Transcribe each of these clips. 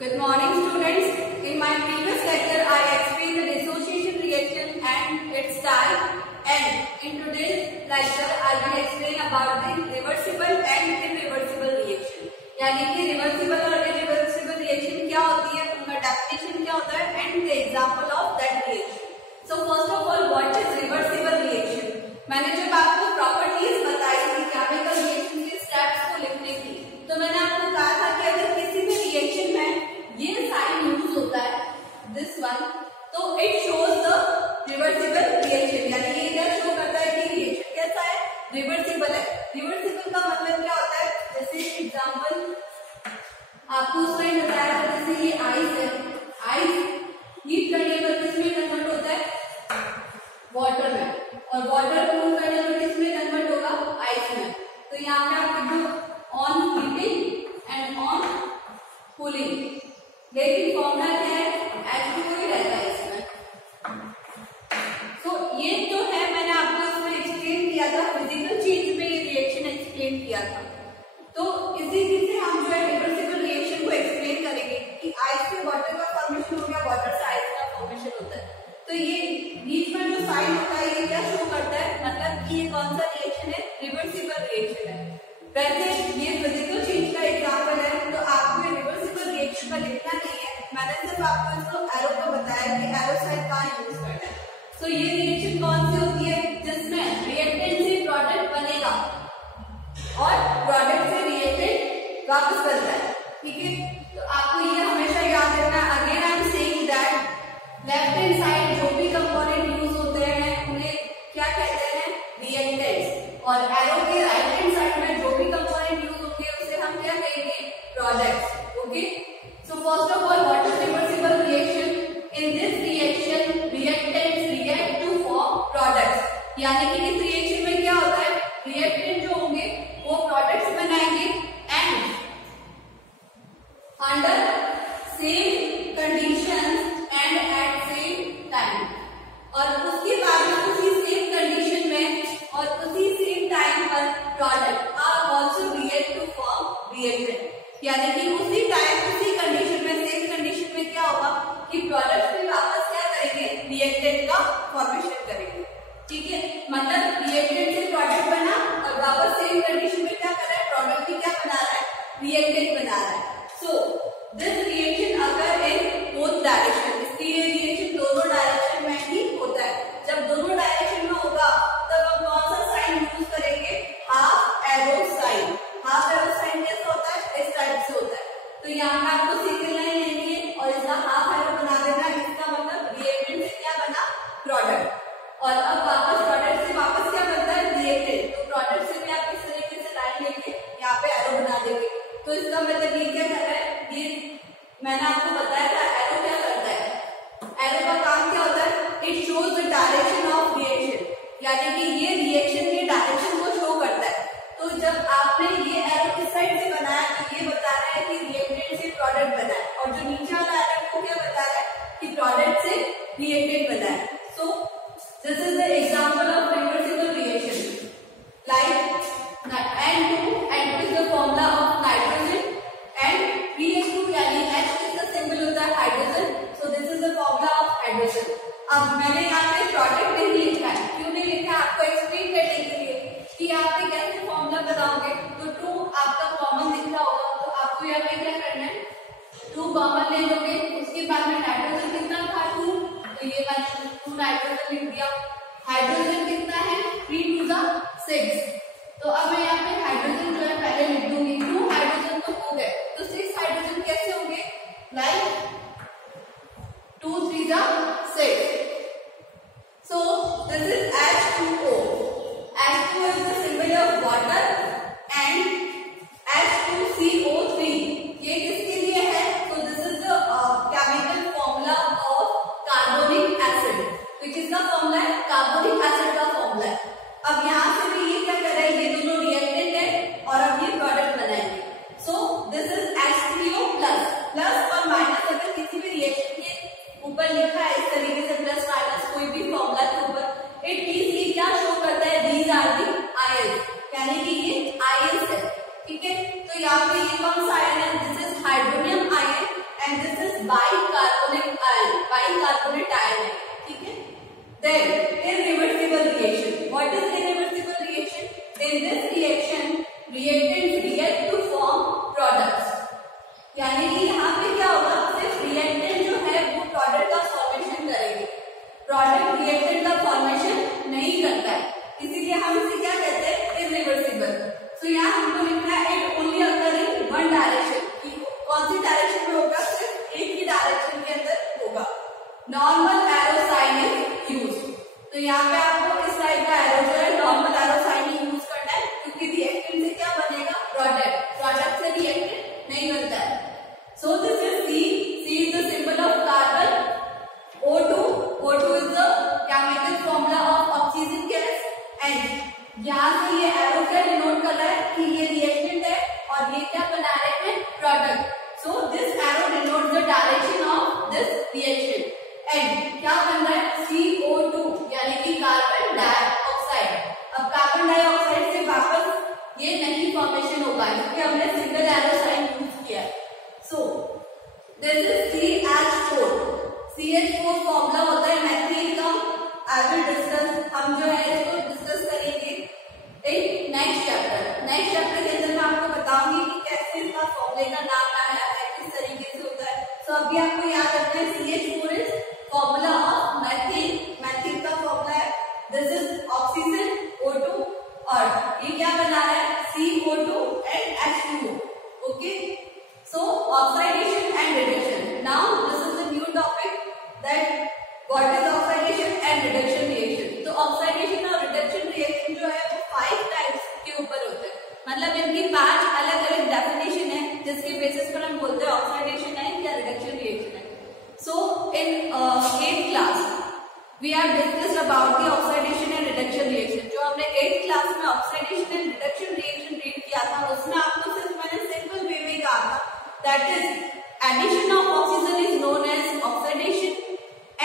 Good morning, students. In my previous lecture, I explained the dissociation reaction and its type. And in today's lecture, I will explain about the reversible and irreversible reaction. यानी कि reversible और irreversible reaction क्या होती है, उनका definition क्या होता है, and the example of that reaction. So first of all, what is reversible reaction? मैंने जब आपको properties बताई थी chemical reaction के steps को लिखने की, तो मैंने आपको कहा था कि अगर किसी भी reaction में ये साइन यूज होता है, दिस वन, तो it shows the reversible reaction. यानी ये क्या शो करता है कि रिएक्शन कैसा है, रिवर्सिबल है. रिवर्सिबल का मतलब क्या होता है, जैसे एग्जांपल आपको उसमें बताया था, जैसे ये आइस है, आइस हीट करने पर किसमें कन्वर्ट होता है, वाटर में, और वाटर कूल करने पर किसमें कन्वर्ट होगा, आइस में. तो यहाँ पे आप लिख दो on heating and on cooling. लेकिन फॉर्मूला क्या है, H2O ही रहता है इसमें. तो ये जो है मैंने आपको इसमें एक्सप्लेन किया था, फिजिकल चेंज में ये रिएक्शन एक्सप्लेन किया था. तो इसी से हम जो है रिवर्सिबल रिएक्शन को एक्सप्लेन करेंगे कि आइस से वाटर का फॉर्मेशन हो गया, वाटर से आइस का फॉर्मेशन होता है. तो ये बीच में जो साइन होता है ये क्या शो करता है, मतलब कि ये कौन सा रिएक्शन है, रिवर्सिबल रिएक्शन है. वैसे ये फिजिकल चेंज का एग्जाम्पल है, तो आपको रिवर्सिबल रिएक्शन का लिखना नहीं है. मैंने सिर्फ आपको इसको एरो को बताया कि एरो साइड कहाँ यूज करना है. तो ये रिएक्शन कौन सी होती है, जिसमें रिएक्टेंट से प्रोडक्ट बनेगा और प्रोडक्ट से रिएक्टेंट वापस बनता है. ठीक है, तो आपको ये हमेशा याद रखना. Again I am saying that left hand side जो भी कंपोनेंट यूज होते हैं उन्हें क्या कहते हैं, रिएक्टेंट्स, और एरो के राइट हैंड साइड में जो भी कंपोनेंट यूज होंगे उसे हम क्या कहेंगे, products. Okay, so first of all, what is reversible reaction? In this reaction, reactants react to form products. यानी कि इस रिएक्शन में क्या होता है, रिएक्टेंट जो होंगे वो प्रोडक्ट्स बनाएंगे and under same conditions and at same time. और उसके बाद उसी सेम कंडीशन में और उसी सेम टाइम पर product are also react to form reactant. यानी कि उसी टाइम उसी कंडीशन में सेम कंडीशन में क्या होगा कि प्रोडक्ट भी वापस क्या करेंगे, रिएक्टेंट का फॉर्मेशन करेंगे. ठीक है, मतलब रिएक्टेंट से प्रोडक्ट बना और वापस सेम कंडीशन में क्या कर रहा है, प्रोडक्ट भी क्या बना रहा है, रिएक्टेंट बना रहा है. सो दिस रिएक्शन अगर इन बोथ डायरेक्शन, इसलिए रिएक्शन दोनों डायरेक्शन में ही होता है. जब दोनों डायरेक्शन में होगा तब हम कौन सा साइन यूज करेंगे, half arrow sign. Half arrow sign कैसा होता है, इस टाइप से होता है. तो यहाँ पे आपको सिंगल लाइन लेनी है और इसका हाफ एरो बना देना. इसका मतलब रिएक्टेंट से क्या बना, प्रोडक्ट. और अब वापस प्रोडक्ट से वापस क्या बनता है, रिएक्टेंट. तो प्रोडक्ट से भी आप इस तरीके से लाइन लेके यहाँ पे एरो बना देंगे. तो इसका मतलब ये क्या कर रहा है, ये मैंने आपको बताया था एरो क्या करता है. एरो का काम क्या होता है, it shows the direction of reaction. यानी कि ये रिएक्शन के डायरेक्शन को शो करता है. तो जब आपने ये एरो इस साइड से बनाया तो ये बता रहा है कि रिएक्टेंट से प्रोडक्ट बना है, और जो नीचे वाला एरो को क्या बता रहा है कि प्रोडक्ट से रिएक्टेंट बना है. So this is the example of reversible reaction. Like N2 is the formula of nitrogen and PH2 यानी H किसका सिंबल होता है, hydrogen. So this is the formula of hydrogen. अब मैंने यहाँ पे प्रोडक्ट नहीं लिखा है. क्यों नहीं लिखा है, आपको एक्सप्लेन करने के लिए कि आप कैसे फॉर्मूला बनाओगे. तो 2 आपका कॉमन दिख रहा होगा, तो आपको यहाँ पे क्या करना है, 2 कॉमन ले लोगे. उसके बाद में नाइट्रोजन कितना था, 2, तो ये मैंने 2 नाइट्रोजन लिख दिया. हाइड्रोजन कितना है, 3 to the 6. तो अब मैं यहाँ पे हाइड्रोजन जो है पहले लिख दूंगी. 2 हाइड्रोजन तो हो गए, तो 6 हाइड्रोजन कैसे होंगे, like 2 3 the 6. So this is H2O. H2O is the symbol of water and H2CO3 ये किसके लिए है, so this is the chemical formula of carbonic acid. तो किसका फॉर्मूला है, कार्बोनिक एसिड का फॉर्मूला है. अब यहाँ से भी ये क्या कर रहा है, ये दोनों रिएक्टेंट है और अब ये प्रोडक्ट बनाएंगे. सो this is H3O plus. Plus और माइनस अगर किसी भी रिएक्शन के ऊपर लिखा है इस बाइकार्बोनेट आयन है, ठीक है। Then irreversible reaction. What is irreversible reaction? In this reaction, reactants react to form products. यानी कि यहाँ पे क्या होगा, सिर्फ रिएक्टेंट जो है वो प्रोडक्ट का फॉर्मेशन करेंगे, प्रोडक्ट रिएक्टेंट का फॉर्मेशन नहीं करता है, इसीलिए हम इसे क्या कहते हैं, इरिवर्सिबल। सो यहाँ हमको लिखना है it only occur in one direction. कौन सी डायरेक्शन में होगा, सिर्फ एक ही डायरेक्शन के अंदर होगा। Normal arrow sign is use. तो यहाँ पे आपको इस टाइप का एरो जो है नॉर्मल एरो साइन यूज करना है, क्योंकि रिएक्टेंट से क्या बनेगा, प्रोडक्ट से रिएक्टेंट नहीं बनता है। So this is C. C is the symbol of carbon. O2. O2 is the chemical formula of oxygen gas. And यहाँ से ये एरो क्या डिनोट कर रहा है कि ये रिएक्टेंट है और ये क्या बना रहे हैं, product. So this arrow denotes the direction of this reaction. And क्या बन रहा है, CO2 यानी कि कार्बन डाइऑक्साइड। अब कार्बन डाइऑक्साइड से वापस ये नहीं फॉर्मेशन होगा क्योंकि हमने सिंगल एरो साइन यूज किया है। So this is CH4. CH4 formula होता है मैथ्रीन का। I will discuss, हम जो है इसको डिस्कस करेंगे एक नेक्स्ट चैप्टर। नेक्स्ट चैप्टर के अंदर मैं आपको बताऊंगी कि कैसे इसका फॉर्मूले का नाम आया है, किस तरीके से होता है। तो अभी आपको याद रखना है CH4 इज फॉर्मूला ऑफ मैथ्रीन। मैथ्रीन का फॉर्मूला है दिस इज ऑक्सीजन O2 और ये क्या बना रहा है, CO2 and H2O। Okay, so oxidation and reduction. Now this is the new topic that what is oxidation and reduction reaction. तो oxidation और reduction reaction जो है वो 5 टाइप्स के ऊपर होते हैं, मतलब इनकी 5 अलग अलग डेफिनेशन है जिसके बेसिस पर हम बोलते हैं ऑक्सीडेशन है या रिडक्शन रिएक्शन है। So in 8th class we have discussed about the oxidation and reduction reaction. जो हमने 8th क्लास में oxidation and reduction reaction read किया था उसमें आपको सिर्फ मैंने सिंपल वे में कहा था that is addition of oxygen is known as oxidation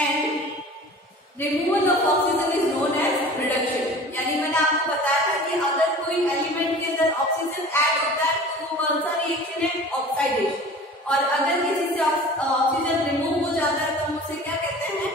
and removal of oxygen is known as reduction. यानी मैंने आपको बताया था कि अगर कोई एलिमेंट के अंदर ऑक्सीजन ऐड होता है तो वो कौन सा रिएक्शन है, ऑक्सीडेशन। और अगर किसी से ऑक्सीजन रिमूव हो जाता है तो हम उसे क्या कहते हैं,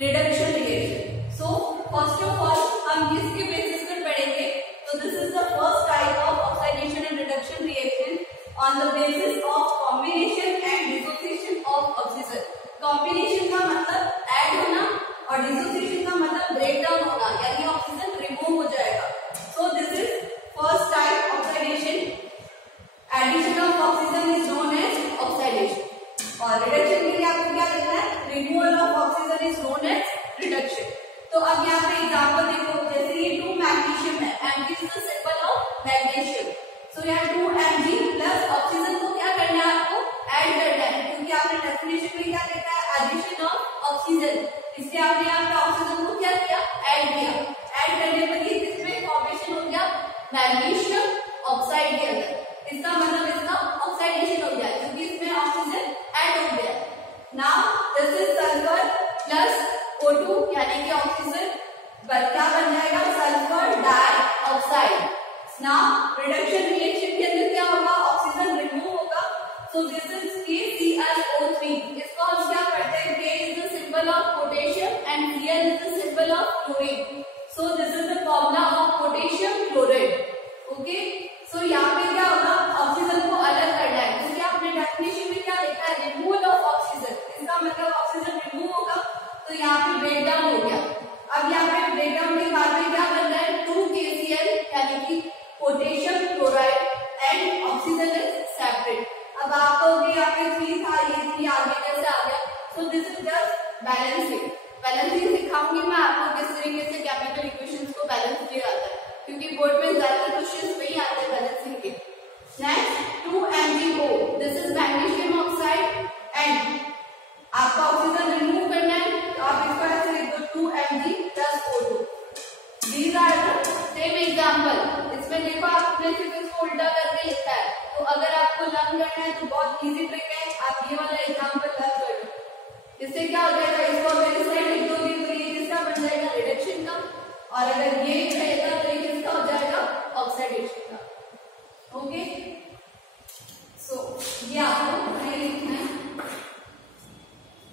reduction reaction. So first of all हम किसके बेसिस पर पढ़ेंगे, तो this is the first type of oxidation and reduction reaction on the basis of combination and dissociation of oxygen. Combination का मतलब ऐड होना और dissociation का मतलब ब्रेक डाउन होना, यानी ऑक्सीजन रिमूव हो जाएगा। So this is first type oxidation. Addition of oxygen is known as oxidation. और reduction के लिए आपको क्या लिखना है, removal of oxygen is known as reduction. तो अब यहाँ पे एग्जाम्पल देखो, जैसे ये 2 मैग्नीशियम है, Mg is the symbol of magnesium. So यहाँ 2 Mg प्लस ऑक्सीजन को क्या करना है, आपको ऐड करना है, क्योंकि आपने डेफिनेशन में क्या लिखा है, एडिशन ऑफ ऑक्सीजन। इसलिए आपने यहाँ पे ऑक्सीजन को क्या किया, ऐड किया। ऐड करने पर ये किसमें फॉर्मेशन हो गया, मैग्नीशियम ऑक्साइड के अंदर। इसका मतलब इसका ऑक्सीडेशन हो गया क्योंकि इसमें ऑक्सीजन ऐड हो गया।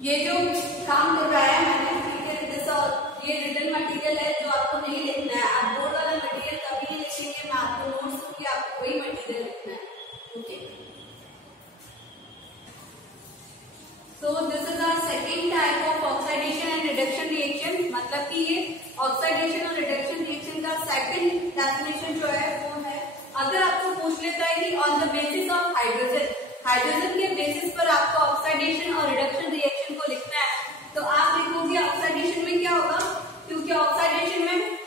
ये जो काम करवाया मैंने, ठीक है, ये रिटन मटेरियल है जो आपको नहीं लिखना है। आप बोर्ड वाला मटेरियल कभी नहीं लिखेंगे, मैं आपको नोट्स दूंगी, आपको वही मटेरियल लिखना है। Okay, so this is our second type of oxidation and reduction reaction. मतलब कि ये ऑक्सीडेशन और रिडक्शन रिएक्शन का सेकंड डेफिनेशन जो है वो है, अगर आपको पूछ लेता है कि on the basis of hydrogen के बेसिस पर आपको ऑक्सीडेशन और रिडक्शन रिएक्शन को लिखना है, तो आप लिखोगे ऑक्सीडेशन में क्या होगा, क्योंकि ऑक्सीडेशन में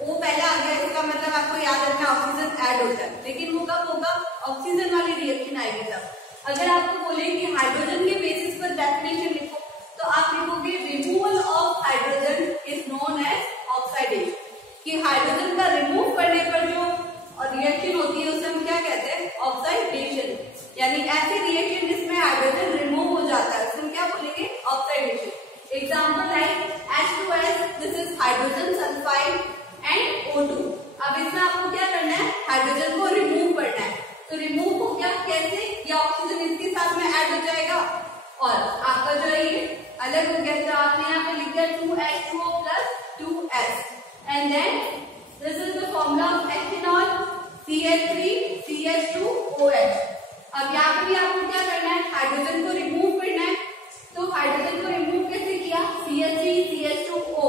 वो पहले आ गया, इसका मतलब आपको याद रखना ऑक्सीजन ऐड होता है, लेकिन वो कब होगा, ऑक्सीजन वाली रिएक्शन आएगी तब। अगर आपको बोले कि हाइड्रोजन के बेसिस पर डेफिनेशन लिखो, तो आप लिखोगे removal of hydrogen is known as oxidation, कि हाइड्रोजन का रिमूव करने पर जो रिएक्शन होती है उसे हम क्या कहते हैं, ऑक्सीडेशन। यानी ऐसी रिएक्शन जिसमें हाइड्रोजन रिमूव हो जाता है उसे हम क्या बोलेंगे, oxidation. Example like H2S, this is hydrogen sulphide and O2। अब इसमें आपको क्या करना है, हाइड्रोजन को रिमूव करना है। तो रिमूव हो गया कैसे, या ऑक्सीजन इसके साथ में ऐड हो जाएगा और आपका जो है ये अलग हो गया। तो आपने यहाँ पे लिख दिया 2H2O plus 2S and then this is the formula of ethanol CH3CH2OH। अब यहाँ पे भी आपको क्या करना है, हाइड्रोजन को रिमूव करना है। तो हाइड्रोजन को रिमूव कैसे किया, CH3CH2O,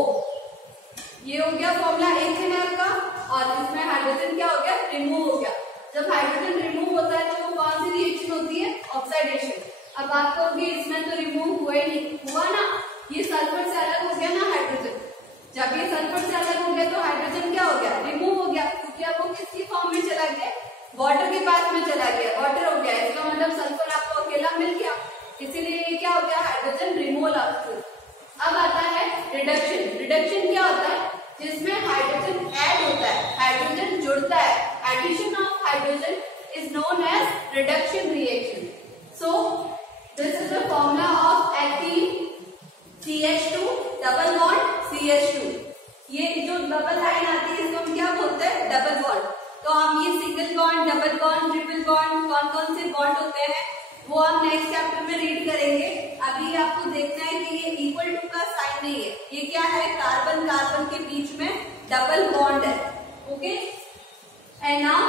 ये हो गया फॉर्मूला एथेनॉल का, और इसमें हाइड्रोजन क्या हो गया, रिमूव हो गया। जब हाइड्रोजन रिमूव होता है तो वो कौन सी रिएक्शन होती है, ऑक्सीडेशन। अब आप कहोगे इसमें तो रिमूव हुआ ना, ये सल्फर से अलग हो गया ना हाइड्रोजन। जब ये सल्फर से अलग हो गया तो हाइड्रोजन क्या हो गया, रिमूव हो गया, क्योंकि अब वो किसकी फॉर्म में चला गया, वाटर के पास में चला गया, वाटर हो गया। इसका मतलब सल्फर आपको अकेला मिल गया, इसीलिए ये क्या हो गया, हाइड्रोजन रिमूवल ऑक्सीजन। अब आता है रिडक्शन। रिडक्शन क्या होता है, जिसमें हाइड्रोजन ऐड होता है, हाइड्रोजन जुड़ता है। Addition of hydrogen is known as reduction reaction. So this is the formula of ethene CH2 double bond CH2। ये जो डबल लाइन आती है इसको हम क्या बोलते हैं, डबल बॉन्ड। तो हम ये single bond, double bond, triple bond, कौन कौन से बॉन्ड होते हैं वो हम नेक्स्ट चैप्टर में रीड करेंगे। अभी आपको देखना है कि ये इक्वल टू का साइन नहीं है, ये क्या है, कार्बन कार्बन के बीच में डबल बॉन्ड है। Okay, and now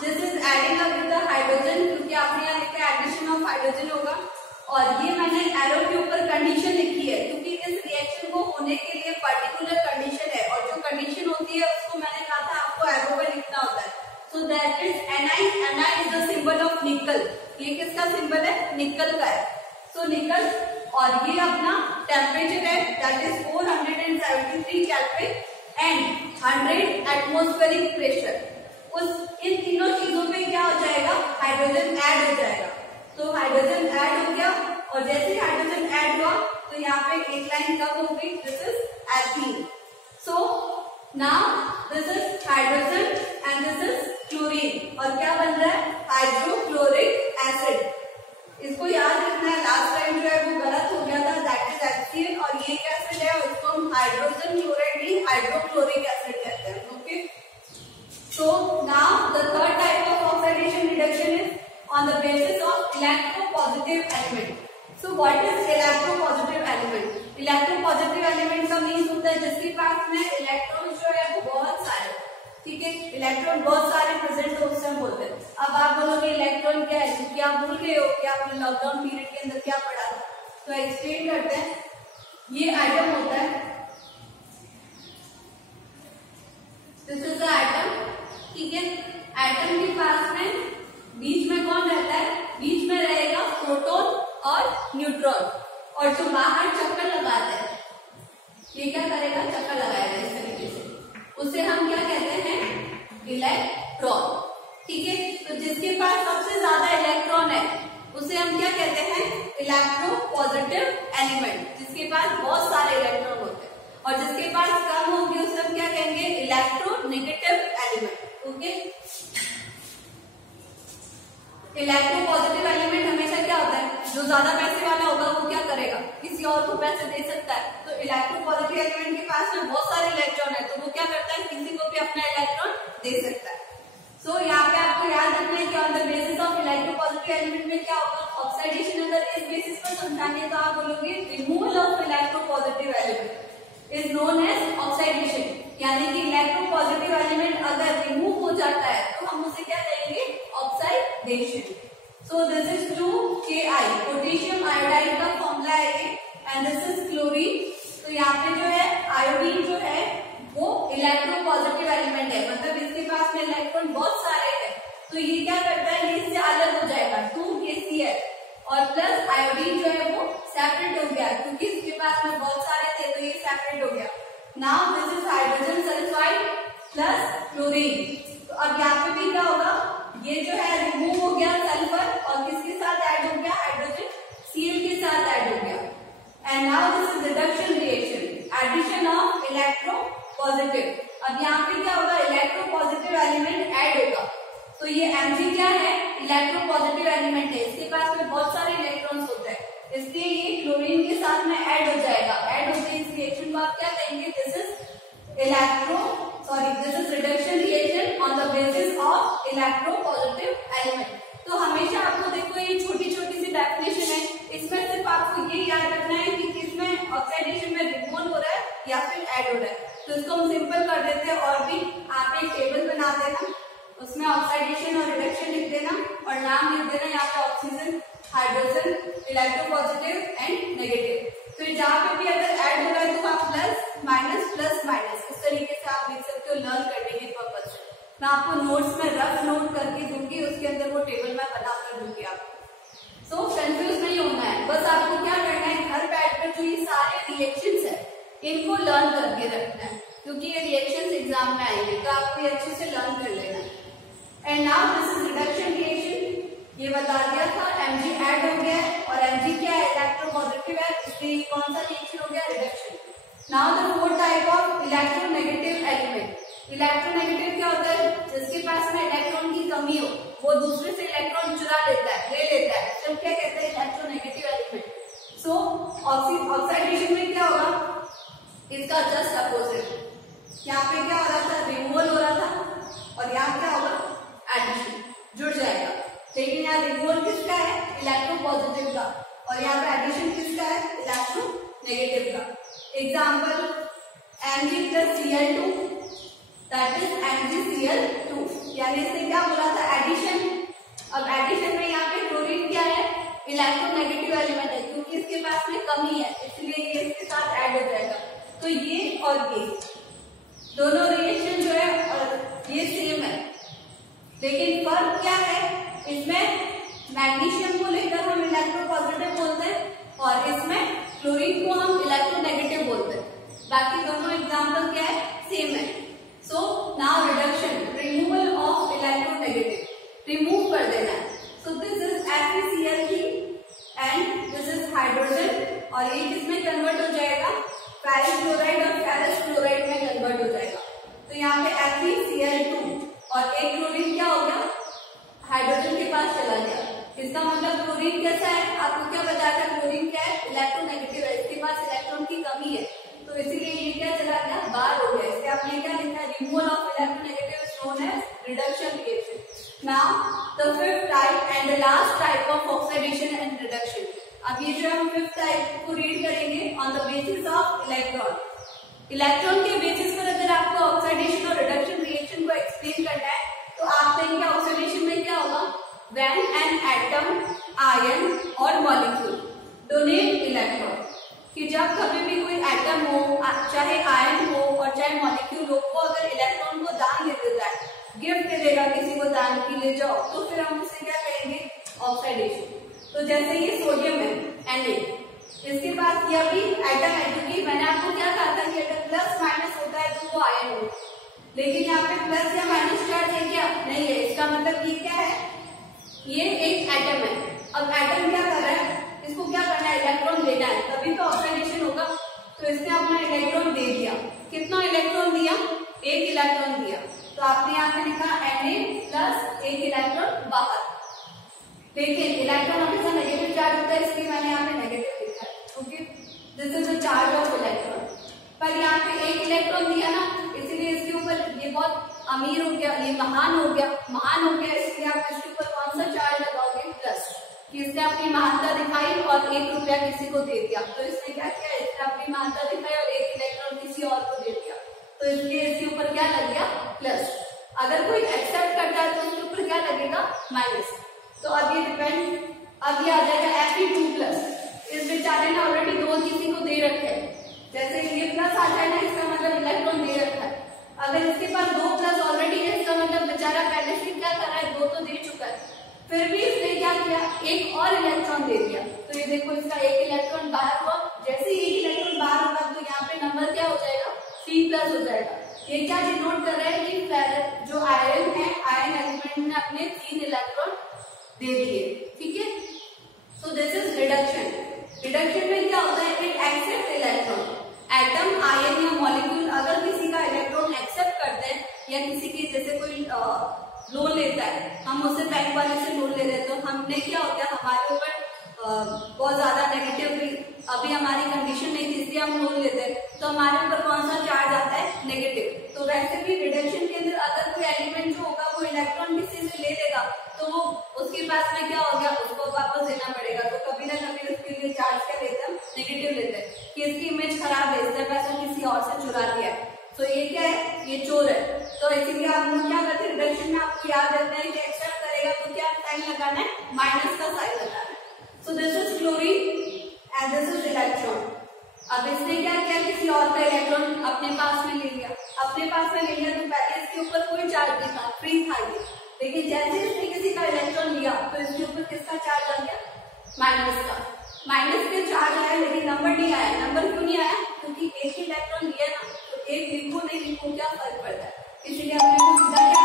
this is adding up with the hydrogen, क्योंकि आपने यहाँ लिखा है एडिशन ऑफ हाइड्रोजन होगा। और ये मैंने एरो के ऊपर कंडीशन लिखी है, क्योंकि इस रिएक्शन को होने के लिए पर्टिकुलर कंडीशन है, और जो कंडीशन होती है उसको मैंने कहा था आपको एरो पे लिखना होता है। So that is Ni is the symbol of निकल। ये किसका सिंबल है, निकल का है। सो निकल, और ये अपना टेम्परेचर है that is 473 kelvin and 100 atmospheric pressure. इन तीनों चीजों पे क्या हो जाएगा, हाइड्रोजन ऐड हो जाएगा। तो हाइड्रोजन ऐड हो गया, और जैसे ही हाइड्रोजन ऐड हुआ तो यहाँ पे एक लाइन कब हो गई, this is ethene. So now this is hydrogen and this is chlorine, और क्या बन रहा है, हाइड्रोक्लोरिक एसिड। इसको याद रखना है, लास्ट टाइम जो है वो गलत हो गया था, दैट इज HCl, और ये एसिड है उसको हम हाइड्रोजन क्लोराइड नहीं हाइड्रोक्लोरिक एसिड कहते हैं। Okay, so now the third type of oxidation reduction is on the basis of electropositive element. So what is electropositive element? Electropositive element का means होता है जिसके पास में इलेक्ट्रॉन जो है वो बहुत सारे, ठीक है, इलेक्ट्रॉन बहुत सारे प्रेजेंट हो उसे हम बोलते हैं। अब आप बोलोगे इलेक्ट्रॉन क्या है, क्योंकि आप भूल गए हो कि आपने लॉकडाउन पीरियड के अंदर क्या पढ़ा था, तो एक्सप्लेन करते हैं। ये आइटम होता है, दिस इज द आइटम, ठीक है। आइटम के पास में बीच में कौन रहता है, बीच में रहेगा प्रोटॉन और न्यूट्रॉन, और जो बाहर चक्कर लगाता है ये क्या करेगा, चक्कर लगाएगा इस तरीके से, उसे हम क्या कहते हैं, इलेक्ट्रॉन, ठीक है। तो जिसके पास सबसे ज्यादा इलेक्ट्रॉन है उसे हम क्या कहते हैं, इलेक्ट्रोपॉजिटिव एलिमेंट, जिसके पास बहुत सारे इलेक्ट्रॉन होते हैं। और जिसके पास कम होंगे उसे हम क्या कहेंगे, electronegative element. Okay, electropositive element हमेशा क्या होता है, जो ज्यादा पैसे वाला होगा वो क्या करेगा, किसी और को पैसे दे सकता है। तो इलेक्ट्रोपॉजिटिव एलिमेंट के पास में बहुत सारे इलेक्ट्रॉन है, तो वो क्या करता है, किसी को भी अपना इलेक्ट्रॉन दे सकता है। सो यहाँ पे आपको याद रखना है कि on the basis of electropositive element में क्या होगा, ऑक्सीडेशन। अगर इस बेसिस पर समझाने तो आप बोलोगे remove is known as oxidation, यानी कि इलेक्ट्रोपॉजिटिव एलिमेंट अगर रिमूव हो जाता है तो हम उसे क्या कहेंगे, oxidation. So this is 2Ki, potassium iodide का फॉर्मूला है ये, एंड दिस इज क्लोरीन। तो यहाँ पे जो है आयोडीन जो है वो इलेक्ट्रोपॉजिटिव एलिमेंट है, मतलब इसके पास में इलेक्ट्रॉन बहुत सारे हैं, तो ये क्या करता है, ये इससे अलग हो जाएगा 2KCl, और प्लस आयोडीन जो है वो सेपरेट हो गया क्योंकि इसके पास में बहुत सारे थे तो ये सेपरेट हो गया। Now this is hydrogen sulphide plus chlorine. तो अब यहाँ पे भी क्या होगा, ये जो है रिमूव हो गया सल्फर और किसके साथ ऐड हो गया, हाइड्रोजन Cl के साथ ऐड हो गया। And now this is reduction reaction, addition of electropositive. अब यहाँ पे क्या होगा, इलेक्ट्रोपॉजिटिव एलिमेंट ऐड होगा, तो ये Mg क्या है, इलेक्ट्रोपॉजिटिव एलिमेंट है, इसके पास में बहुत सारे इलेक्ट्रॉन्स होते हैं, इसलिए ये क्लोरीन के साथ में ऐड हो जाएगा। ऐड होते इस रिएक्शन को आप क्या कहेंगे, this is this is reduction reaction on the basis of electropositive element. तो हमेशा आपको देखो ये छोटी छोटी सी डेफिनेशन है, इसमें सिर्फ आपको ये याद रखना है कि किसमें ऑक्सीडेशन में रिमूव हो रहा है या फिर ऐड हो रहा है। तो इसको हम सिंपल कर देते हैं, और भी आप एक टेबल बना देना, उसमें ऑक्सीडेशन और रिडक्शन लिख देना और नाम लिख देना यहाँ पे oxygen, hydrogen, electropositive and negative. तो जहाँ पे भी अगर ऐड हो रहा है तो आप प्लस माइनस इस तरीके से आप लिख सकते हो लर्न करने के पर्पज से। मैं आपको नोट्स में रफ नोट करके दूंगी, उसके अंदर वो टेबल मैं बना कर दूंगी आपको। सो कंफ्यूज नहीं होना है, बस आपको क्या करना है, घर बैठकर जो ये सारे रिएक्शंस है इनको लर्न करके रखना है, क्योंकि ये रिएक्शंस एग्जाम में आएंगे, तो आपको ये अच्छे से लर्न कर लेना है। And now this is reduction reaction, ये बता दिया था Mg ऐड हो गया है, और Mg क्या है, इलेक्ट्रोपॉजिटिव है, इसलिए कौन सा रिएक्शन हो गया, reduction. Now the fourth type of electronegative element. Electronegative क्या होता है, जिसके पास में इलेक्ट्रॉन की कमी हो, वो दूसरे से इलेक्ट्रॉन चुरा लेता है, ले लेता है, तो क्या कहते हैं, इलेक्ट्रोनेगेटिव एलिमेंट। सो ऑक्सीडेशन में क्या होगा, इसका जस्ट अपोजिट, यहाँ पे क्या हो रहा था, रिमूवल हो रहा था, और यहाँ क्या होगा, एडिशन, जुड़ जाएगा। लेकिन यहाँ रिमूवल किसका है, इलेक्ट्रोपॉजिटिव का, और यहाँ पे एडिशन किसका है, इलेक्ट्रोनेगेटिव का। Example Mg plus Cl2, that is MgCl2, यानी इसने क्या बोला था, एडिशन। अब एडिशन में यहाँ पे क्लोरीन क्या है, इलेक्ट्रोनेगेटिव एलिमेंट है, क्योंकि इसके पास में कमी है, इसलिए ये इसके साथ ऐड हो जाएगा। तो ये और ये दोनों रिएक्शन जो है और ये सेम है, लेकिन फर्क क्या है, इसमें मैग्नीशियम को लेकर हम इलेक्ट्रोपॉजिटिव बोलते हैं और इसमें क्लोरीन को हम इलेक्ट्रोनेगेटिव बोलते हैं। बाकी दोनों एग्जाम्पल क्या है, सेम है। So now reduction, removal of electronegative, remove कर देना है। So this is FeCl3 and this is hydrogen, और ये किसमें कन्वर्ट हो जाएगा, फेरिक क्लोराइड और फेरस क्लोराइड में कन्वर्ट हो जाएगा। तो यहाँ पे FeCl2 और एक क्लोरीन क्या हो गया, हाइड्रोजन के पास चला गया। इसका मतलब क्लोरीन कैसा है, आपको क्या बताया था, क्लोरीन क्या है, इलेक्ट्रोनेगेटिव है, इसके पास इलेक्ट्रॉन की कमी है, तो इसीलिए ये क्या चला गया, बाहर हो गया। इसलिए आपने क्या लिखा है, removal of electronegative is known as reduction reaction. Now the fifth type and the last type of oxidation and reduction. अब ये जो हम फिफ्थ टाइप को रीड करेंगे on the basis of electron. Electron के बेसिस पर अगर आपको ऑक्सीडेशन और रिडक्शन रिएक्शन को एक्सप्लेन करना है तो आप कहेंगे ऑक्सीडेशन में क्या होगा, व्हेन एन एटम, आयन और मॉलिक्यूल डोनेट इलेक्ट्रॉन, कि जब कभी भी कोई एटम हो, चाहे आयन हो और चाहे मॉलिक्यूल हो, वो अगर इलेक्ट्रॉन को दान दे देता है, गिफ्ट दे देगा किसी को दान की, ले जाओ, तो फिर हम उसे क्या कहेंगे, ऑक्सीडेशन। तो जैसे ये सोडियम है Na, इसके पास यह भी एटम है, क्योंकि मैंने आपको क्या कहा था कि अगर प्लस माइनस होता है तो वो आयन हो, लेकिन यहाँ पे प्लस या माइनस चार्ज है क्या, नहीं है। इसका मतलब ये क्या है, ये एक एटम है। अब एटम क्या कर रहा है, इसको क्या करना है, इलेक्ट्रॉन देना है, तभी तो ऑक्सीडेशन होगा। तो इसने अपना इलेक्ट्रॉन दे दिया, कितना इलेक्ट्रॉन दिया, एक इलेक्ट्रॉन दिया, तो आपने यहाँ पे लिखा Na प्लस एक इलेक्ट्रॉन बाहर। लेकिन इलेक्ट्रॉन हमेशा नेगेटिव चार्ज होता है, इसलिए मैंने यहाँ पे नेगेटिव लिखा है, क्योंकि this is the charge of electron. पर यहाँ पे एक इलेक्ट्रॉन दिया ना, इसलिए इसके ऊपर ये बहुत अमीर हो गया, ये महान हो गया, इसलिए आप इसके ऊपर कौन सा चार्ज लगाओगे, प्लस, कि इसने अपनी महानता दिखाई और ₹1 किसी को दे दिया। तो इसने क्या किया, इसने अपनी महानता दिखाई और एक इलेक्ट्रॉन और को दे दिया, तो इसलिए इसके ऊपर क्या लग गया प्लस। अगर कोई एक्सेप्ट करता है तो उसके ऊपर क्या लगेगा माइनस। तो अब ये डिपेंड, अब ये आ जाएगा Fe2 प्लस। इस बेचारे ने ऑलरेडी 2 किसी को दे रखे हैं, जैसे ये प्लस आ जाए ना, इसका मतलब इलेक्ट्रॉन दे रखा है। अगर इसके पास 2 प्लस ऑलरेडी है, इसका मतलब बेचारा पहले से क्या कर रहा है, 2 तो दे चुका है, फिर भी इसने क्या किया, एक और इलेक्ट्रॉन दे दिया। तो ये देखो इसका एक इलेक्ट्रॉन बाहर हुआ, जैसे ही एक इलेक्ट्रॉन बाहर होगा तो यहाँ पे नंबर क्या हो जाएगा, 3 प्लस हो जाएगा। ये क्या डिनोट कर रहा है कि जो आयरन है, आयरन एलिमेंट ने अपने 3 इलेक्ट्रॉन दे दिए, ठीक है। So this is reduction. Reduction में क्या होता है, it except electron. Atom, ion या मॉलिक्यूल अगर किसी का इलेक्ट्रॉन एक्सेप्ट करते हैं, या किसी की जैसे कोई लोन लेता है, हम उससे बैंक वाले से लोन ले रहे हैं, तो हमने क्या होता है, हमारे ऊपर बहुत ज्यादा नेगेटिव, अभी हमारी कंडीशन नहीं थी इसलिए हम लोन लेते हैं, तो हमारे ऊपर कौन सा चार्ज आता है, नेगेटिव। तो वैसे भी रिडक्शन के अंदर अगर कोई एलिमेंट जो होगा वो इलेक्ट्रॉन किसी से ले लेगा, तो वो उसके पास में क्या हो गया, उसको वापस देना पड़ेगा। तो कभी ना कभी उसके लिए चार्ज क्या लेते हैं, नेगेटिव लेते हैं कि इसकी इमेज खराब है, इसने पैसा किसी और से चुरा लिया है, तो ये क्या है, ये चोर है। तो इसीलिए आप लोग क्या करते हैं, रिडक्शन में आपको याद रखना है कि एक्सेप्ट करेगा तो क्या साइन लगाना है, माइनस का साइन लगाना है। So this is chlorine and this is electron. अब इसने क्या किया, किसी और का इलेक्ट्रॉन अपने पास में ले लिया, अपने पास में ले लिया, तो पहले इसके ऊपर कोई चार्ज नहीं था, फ्री था ये, लेकिन जैसे इसने किसी का इलेक्ट्रॉन लिया तो इसके ऊपर किसका चार्ज आ गया, माइनस का। माइनस के चार्ज आया लेकिन नंबर नहीं आया। नंबर क्यों नहीं आया, क्योंकि एक ही इलेक्ट्रॉन लिया ना, तो एक लिखो नहीं लिखो क्या फर्क पड़ता है, इसीलिए हमने